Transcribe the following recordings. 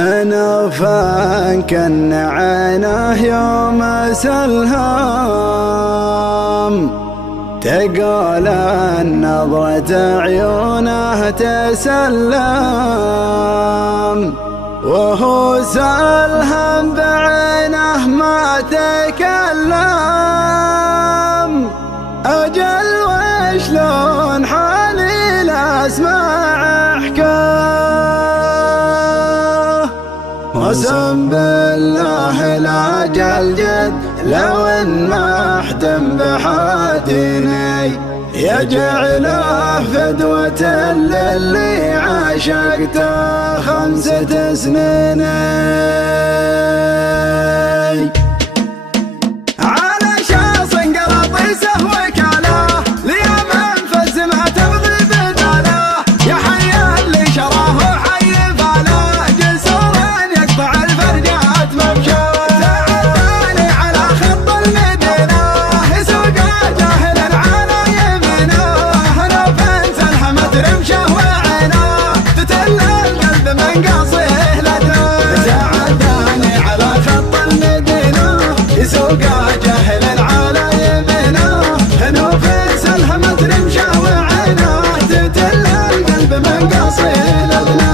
هنوفا كن عينه يوم سلهام، تقول النظرة عيونه تسلم، وهو سلهم بعينه ما تكلم. أجل وشلون حالي لأسمع حكاه، وسم بالله لا جلجد لو ان محتم بحاتيني، يجعله فدوة للي عاشقته 5 سنين. على شخص قراطيسه وكاله ليوم انفز ما تبغي بداله، يا حي اللي شراه وحي فاله، جسور يقطع الفرجات مبشاه. تعباني على خط المدينة يسوق جاهل على يمينه، لو فين سلحمت رمشه وعينه تتل القلب من قصيه لده. تعباني على خط المدينة يسوق جاهل على يمينه، لو فين سلحمت رمشه وعينه تتل القلب من قصيه لده.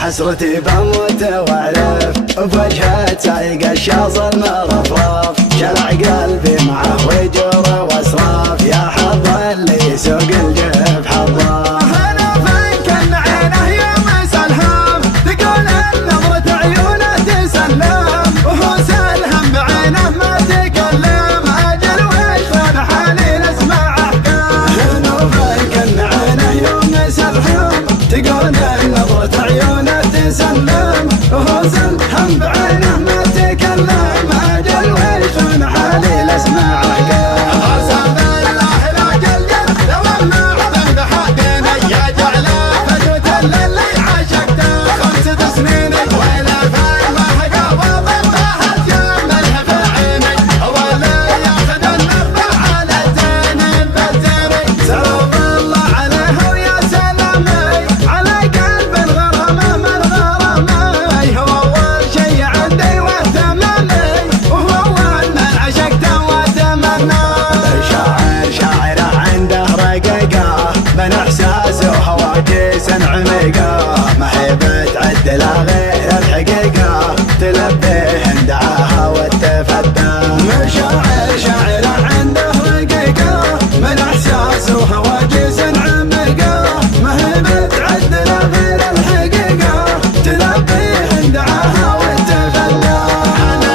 حسرتي بموت واعرف بوجهه سايق الشاص المرفرف، شلع قلبي معه وجوره واسراف، يا حظ اللي يسوق الجيف حظه. انا فين كان عينه يوم سلهام، تقول النظرة عيونه تسلم، وهو سلهم بعينه ما تكلم. اجل وشلون حالي نسمع احكام، انا فين كان عينه يوم سلهام، تقول النظرة عيونه تسلم، وهو سلهم بعينه ما تكلم. اجل وشلون حالي لاسمع احكام. اقسم بالله لا جلجل لو ما احتم بحاتيني، يا جعله فدوة للي عاشقته 5 سنين. ويلا فين ما قابض ما هتجملها في عيني، هو اللي ياخذ النرفة على الزين بالزيني. سلام الله عليه ويا سلامي على قلب الغرامة من غرامي، هو أول شي عندي واهتمامي، وهو أول من عشقته واتمناه. شاعر عنده رقيقة من إحساس وهواجس عميقة، ما هي بتعدل غير الحقيقة، تلبيه دعاها وتفدى. شاعر عنده رقيقة من إحساس وهواجس عميقة، ما هي بتعدل غير الحقيقة، تلبيه دعاها وتفدى. أنا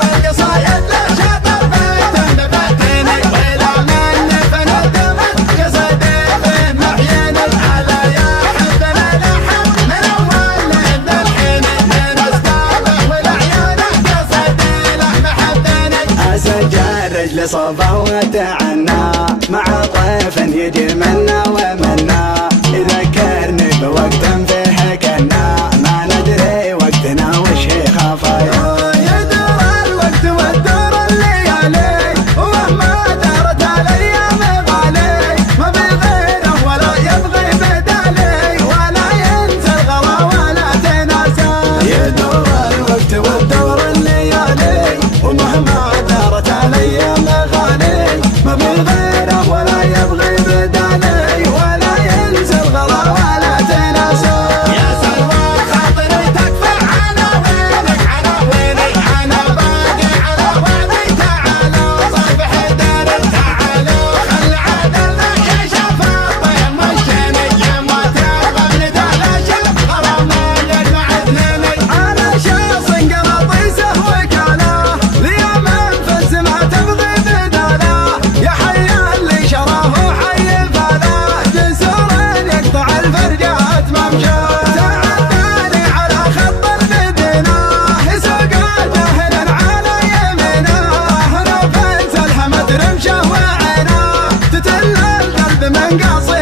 بالقصايد لا شاطر بيتم بباتيني، وإلى من فندمت جسدي في محييني. على يا حبنا لحم من أول للحين، من أسبابه ولعيونه قصدي له محبيني. أسجل رجل صوبه وتعنى مع طيف يجي منا ومنا، يذكرني بوقت فيه كنا ما ندري وقتنا وش هي خفايا. يدور الوقت وتدور الليالي، ومهما دارت الايام غالي، ما بغيره ولا يبغي بدالي، ولا ينسى الغلا ولا تناسى. يدور الوقت وتدور الليالي، ومهما دارت الايام غالي، ما بغيره ولا يبغي بدالي، ولا ينسى الغلا ولا تناسى. يا سلوى خاطري تكفى عناوينك عناويني، انا باقي على وعدي. تعالوا صبح داري، تعالوا خل عدلنا يا شفاف طيب مشيني، يا ما تبغى بندالشة غرامنا يجمع اثنيني. انا شخص قراطيسه وكاله ليوم انفز ما تبغي بداله، يا حي اللي شراه وحي فاله، جسور يقطع الفرجات ممشاه. تعباني على خط المدينة يسوق جاهل على يمينه، لو فين سلحمت رمشه وعينه تتل القلب من قصيه.